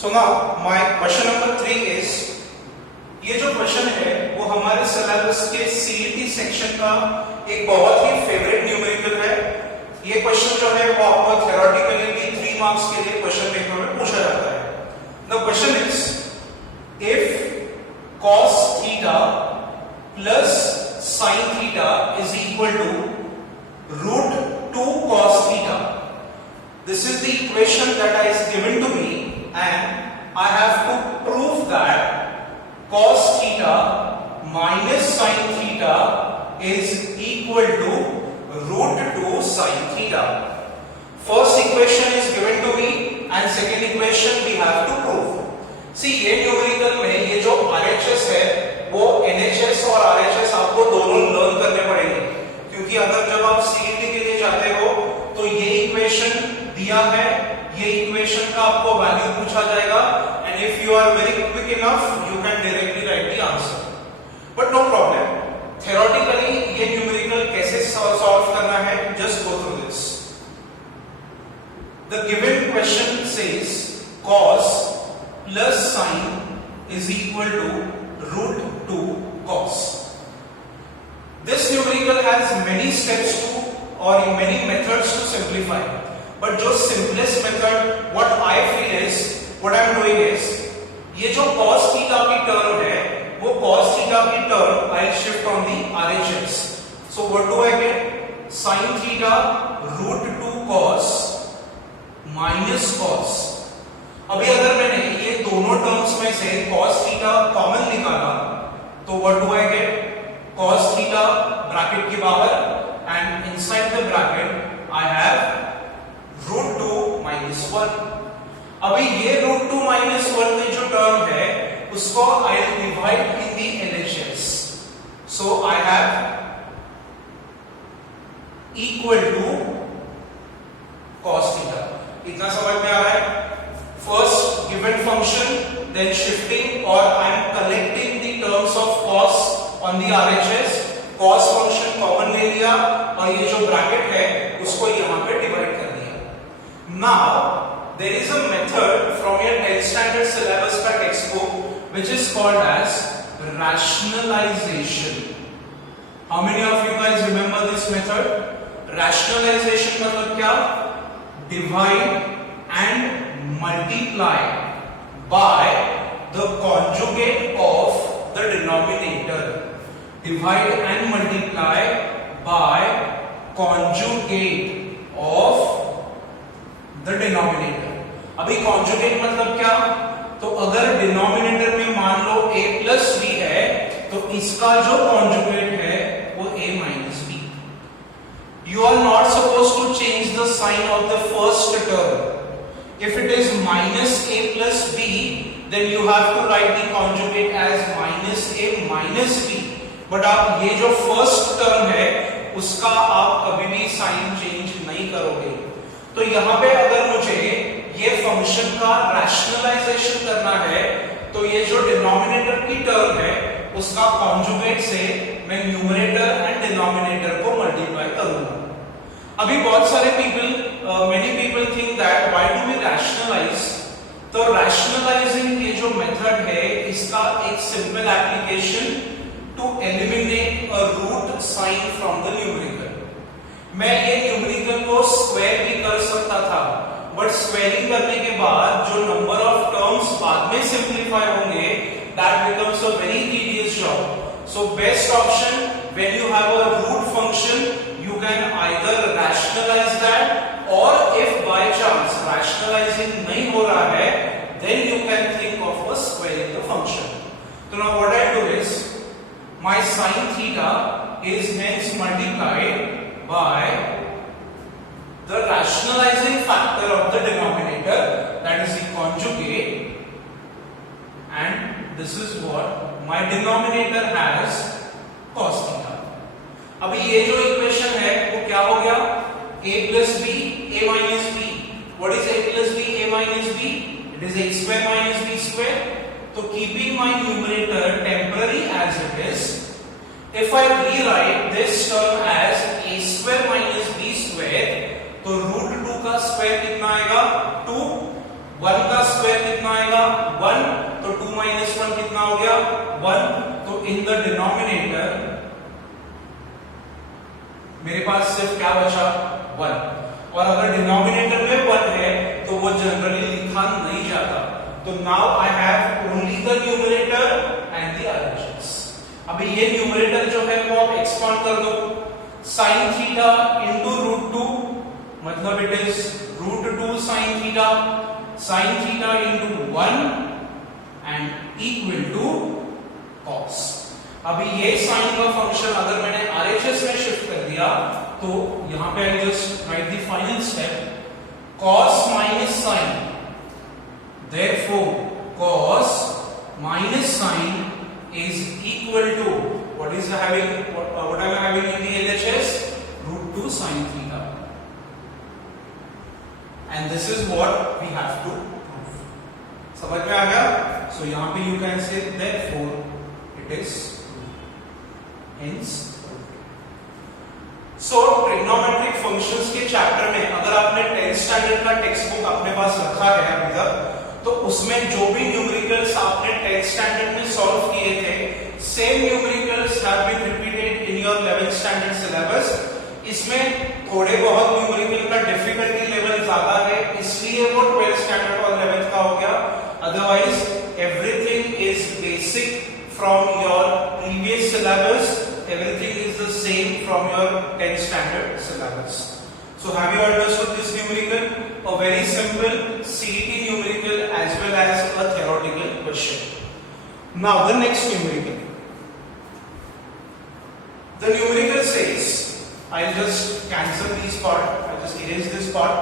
So now my question number 3 is, ये जो question है वो हमारे सिलेबस के सीईटी सेक्शन का एक बहुत ही फेवरेट न्यूमेरिकल है। ये क्वेश्चन जो है वो आपको थ्योरेटिकली भी 3 मार्क्स के लिए क्वेश्चन पेपर में पूछा जाता है। The question is, if cos theta plus sin theta is equal to √2 cos theta, this is the equation that is given to me and I have to prove that cos theta minus sin theta is equal to √2 sin theta. First equation is given to me and second equation we have to prove. See, ये numerical में ये जो RHS है वो NHS और RHS आपको दोनों learn करने पड़ेंगे, क्योंकि अगर जब आप CET के लिए जाते हो तो ये इक्वेशन दिया है, ये इक्वेशन का आपको वैल्यू पूछा जाएगा and if you are very quick enough you can directly write the answer. But no problem, theoretically ये न्यूमेरिकल कैसे सॉल्व करना है, just go through this. The given question says cos plus sin is equal to √2 cos. This numerical has many steps to or many methods to simplify. But जो simplest method, what I feel is, what I am doing is, ये जो cos theta की term है, वो cos theta की term I'll shift on the RHS. So what do I get? Sin theta √2 cos minus cos. अभी अगर मैंने ये दोनों टर्म्स में से cos theta कॉमन निकाला, तो what do I get? Cos theta bracket के बाहर and inside the bracket I have √2 minus 1. अभी ये √2 minus 1 में जो टर्म है उसको I will divide in the LHS. So I have equal to cos theta. इतना समझ में आ रहा है? First given function, then shifting, or I am collecting the terms of cos on the RHS. cos function common ले लिया और ये जो ब्रैकेट है उसको यहाँ पे डिवाइड कर दिया। Now there is a method from your 10th standard syllabus का textbook which is called as rationalization. How many of you guys remember this method? Rationalization मतलब क्या? Divide and multiply by the conjugate of the denominator. Divide and multiply by conjugate of the denominator. अभी conjugate मतलब क्या? तो अगर denominator में मान लो a plus b है तो इसका जो conjugate है वो a minus b. You are not supposed to change the sign of the first term. If it is minus a plus b, then you have to write the conjugate as minus a minus b. But आप ये जो first term है उसका आप कभी भी sign change नहीं करोगे। तो यहाँ पे अगर मुझे ये फंक्शन का रैशनलाइजेशन करना है तो ये जो डिनोमिनेटर की टर्म है उसका कॉन्जुगेट से मैं न्यूमरेटर एंड डिनोमिनेटर को मल्टीप्लाई करूंगा। अभी बहुत सारे many people think that why do we rationalise. तो रैशनलाइजिंग ये जो मेथड है इसका एक simple application to eliminate a root sign from the numerical. मैं ये न्यूमेरिकल को स्क्वायर भी कर सकता था, बट स्क्वायरिंग करने के बाद जो नंबर ऑफ टर्म्स बाद में सिंप्लीफाई होंगे that becomes a very tedious job. So best option when you have a root function you can either rationalize that or if by chance rationalizing नहीं हो रहा है then you can think of a squaring the function. So now what I do is my sin theta is hence multiplied by the rationalizing factor of the denominator, that is the conjugate, and this is what my denominator has cos theta. अभी ये जो equation है वो क्या हो गया? a plus b a minus b. What is a plus b a minus b? It is a square minus b square. So keeping my numerator temporary as it is, if I rewrite this term as a square minus b square, तो √2 का square कितना आएगा? 2. 1 का square कितना आएगा 1, तो 2 minus 1 कितना हो गया 1, तो इन द डिनोमिनेटर मेरे पास सिर्फ क्या बचा 1, और अगर डिनोमिनेटर में 1 है तो वो जनरली लिखा नहीं जाता, तो now I have only the numerator and the RHS। अभी ये न्यूमरेटर जो है वो आप एक्सपांड कर दो, sin थीटा इनटू √2 मतलब it is √2 sin theta into 1 and equal to cos। अभी ये sin का फंक्शन अगर मैंने RHS में शिफ्ट कर दिया तो यहां पे I just right the final step cos minus sin, therefore cos minus sin is equal to what am I having in the LHS √2 sin theta, and this is what we have to prove। समझ में आ गया? So यहां पे you can say therefore it is hence। So trigonometric functions के chapter में अगर आपने 10th standard का टेक्स्ट बुक अपने पास रखा है अभी तक, तो उसमें जो भी न्यूमेरिकल्स आपने 10th स्टैंडर्ड में सॉल्व किए थे, same numericals have been repeated in your 11th standard syllabus. इसमें थोड़े बहुत न्यूमेरिकल का डिफिकल्टी लेवल ज्यादा है, इसलिए वो 12th स्टैंडर्ड और 11th का हो गया, otherwise everything is basic from your previous syllabus, everything is the same from your 10th standard syllabus। So have you understood this numerical? A very simple CET numerical as well as a theoretical question। Now the next numerical, the numerical says, I'll just cancel this part, I'll just erase this part।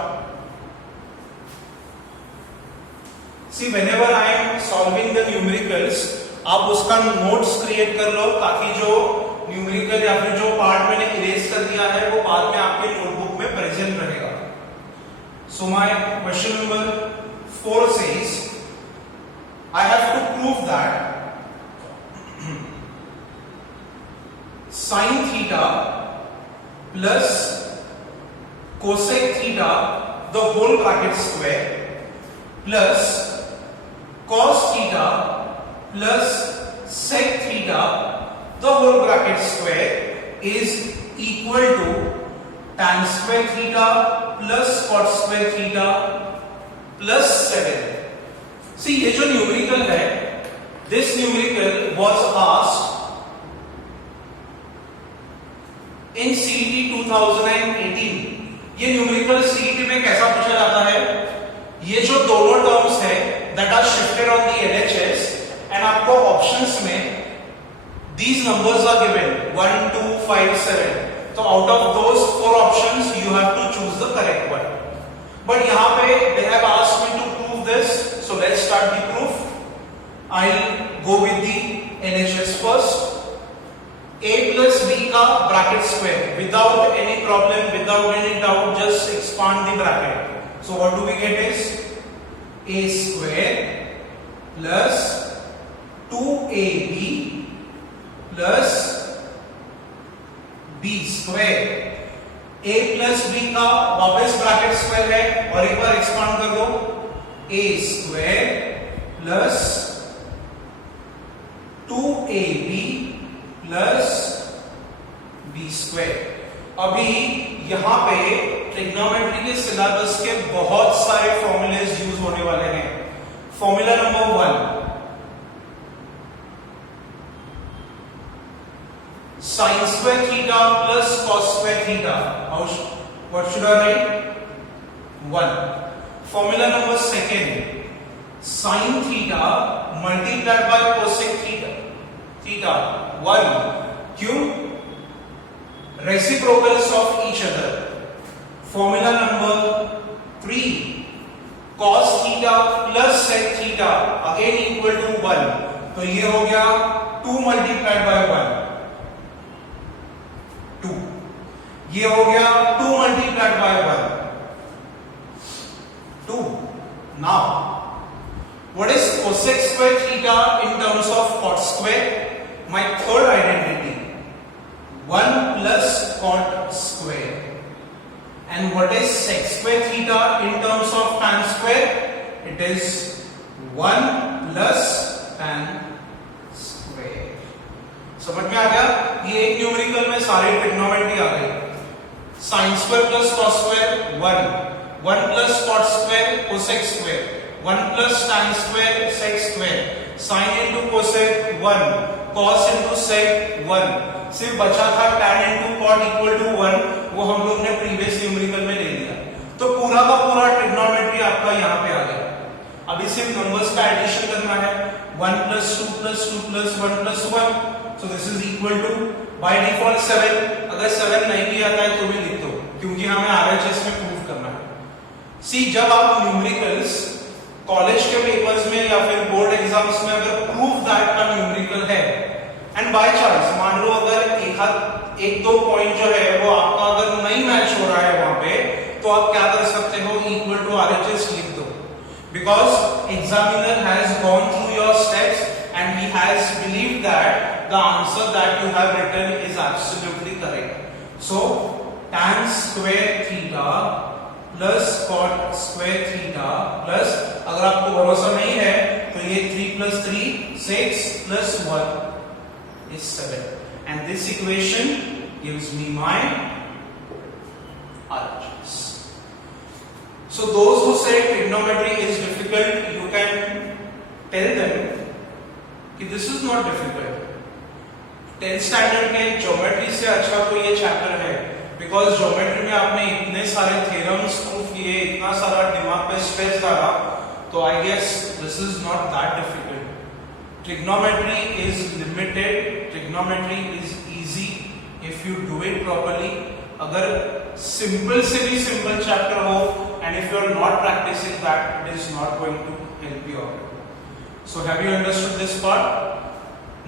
See, whenever I am solving the numericals, आप उसका notes create कर लो ताकि जो numerical या फिर जो part मैंने erase कर दिया है वो बाद में आपके नोटबुक में प्रेजेंट रहेगा। So my question number 4 says I have to prove that sin theta plus cosec theta the whole bracket square plus cos theta plus sec theta the whole bracket square is equal to tan square theta plus cot square theta plus 7। See, ये जो numerical है, this numerical was asked in CET 2018। ये numerical CET में कैसा पूछा जाता है, ये जो दोनों टर्म्स है that are shifted on the LHS and आपको ऑप्शंस में these numbers are given 1 2 5 7, so out of those 4 options you have to choose the correct one, but यहाँ पे they have asked me to prove this, so let's start the proof। I'll go with the LHS first। a plus b का bracket square without any problem, without any doubt, just expand the bracket, so what do we get is a square plus 2ab plus b square. a plus b का वापस bracket square है और एक बार expand कर दो, a square plus 2ab plus b square. अभी यहां पे ट्रिग्नोमेट्री के सिलेबस के बहुत सारे फॉर्मूलेज यूज होने वाले हैं। Formula number 1, sin square theta plus cos square theta, what should I write? 1। Formula number 2, sin theta multiplied by cosec theta 1, क्यों? Reciprocals of each other। Formula number 3, cos theta plus sec theta again equal to 1, तो ये हो गया 2 multiplied by 1, 2, ये हो गया 2 multiplied by 1, 2। Now what is cosec square theta in terms of cot square? My third identity, 1 plus cot square। And what is sec square theta in terms of tan square? It is 1 plus tan square. समझ में आ गया? ये एक numerical में सारी trigonometry आ गई। sin square plus cos square 1 plus cot square cosec square 1 plus tan square sec square sin into cosec 1 cos into sec 1। सिर्फ बचा था tan into cot equal to 1, वो हम लोग ने प्रीवियस न्यूमेरिकल में ले लिया। तो पूरा का पूरा ट्रिग्नोमेट्री आपका यहाँ पे आ गया। अभी सिर्फ नंबर्स का एडिशन करना है। 1 plus 2 plus 2 plus 1 plus 1, so this is equal to by default 7। अगर 7 नहीं भी आता है तो भी लिख दो, क्योंकि हमें आरएचएस में प्रूव करना है। सी, जब आप न्यूमेरिकल्स कॉलेज के पेपर्स में या फिर बोर्ड एग्जाम्स में अगर प्रूव दैट का न्यूमेरिकल है एंड बाय चांस मान लो अगर एक दो पॉइंट जो है वो आपका अगर नहीं मैच हो रहा है वहां पे, तो आप क्या कर सकते हो, इक्वल टू आरएचएस लिख दो, because examiner has gone through your steps and he has believed that the answer that you have written is absolutely correct. So tan square theta plus cot square theta plus, अगर आपको भरोसा नहीं है तो ये 3 plus 3 6 plus 1 is 7 and this equation gives me my RHS. So those who say trigonometry is difficult, you can tell them कि this is not difficult. 10th standard के geometry से अच्छा तो ये चैप्टर है, बिकॉज ज्योमेट्री में आपने इतने सारे थ्योरम्स प्रूव किए, इतना सारा दिमाग पे स्ट्रेस डाला, तो I guess this is not that difficult. Trigonometry is limited, trigonometry is easy if you do it properly. अगर सिंपल से भी सिंपल चैप्टर हो and if you are not practising that, it is not going to help you out. So have you understood this part?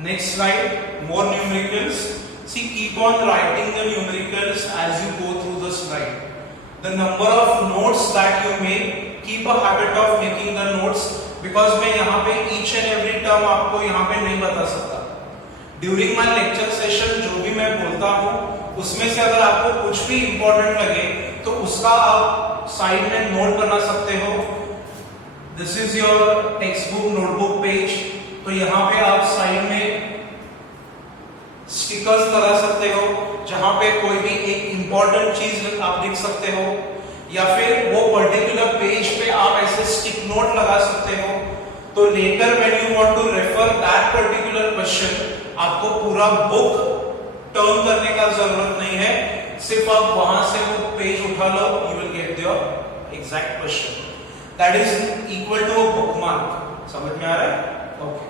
Next slide, more numericals. See, keep on writing the numericals as you go through the slide. The number of notes that you make, keep a habit of making the notes, because मैं यहाँ पे each and every term आपको यहाँ पे नहीं बता सकता। During my lecture session जो भी मैं बोलता हूँ, उसमें से अगर आपको कुछ भी important लगे, तो उसका आप साइड में नोट बना सकते हो। This is your textbook notebook page. तो यहाँ पे आप साइड में स्टिकर्स लगा सकते हो, जहां पे कोई भी एक इंपॉर्टेंट चीज आप लिख सकते हो, या फिर वो पर्टिकुलर पेज पे आप ऐसे स्टिक नोट लगा सकते हो। तो later when you want to refer that particular question, आपको पूरा बुक टर्न करने का जरूरत नहीं है, सिर्फ आप वहां से वो पेज उठा लो, you will get your exact question. That is equal to a bookmark. समझ में आ रहा है? ओके।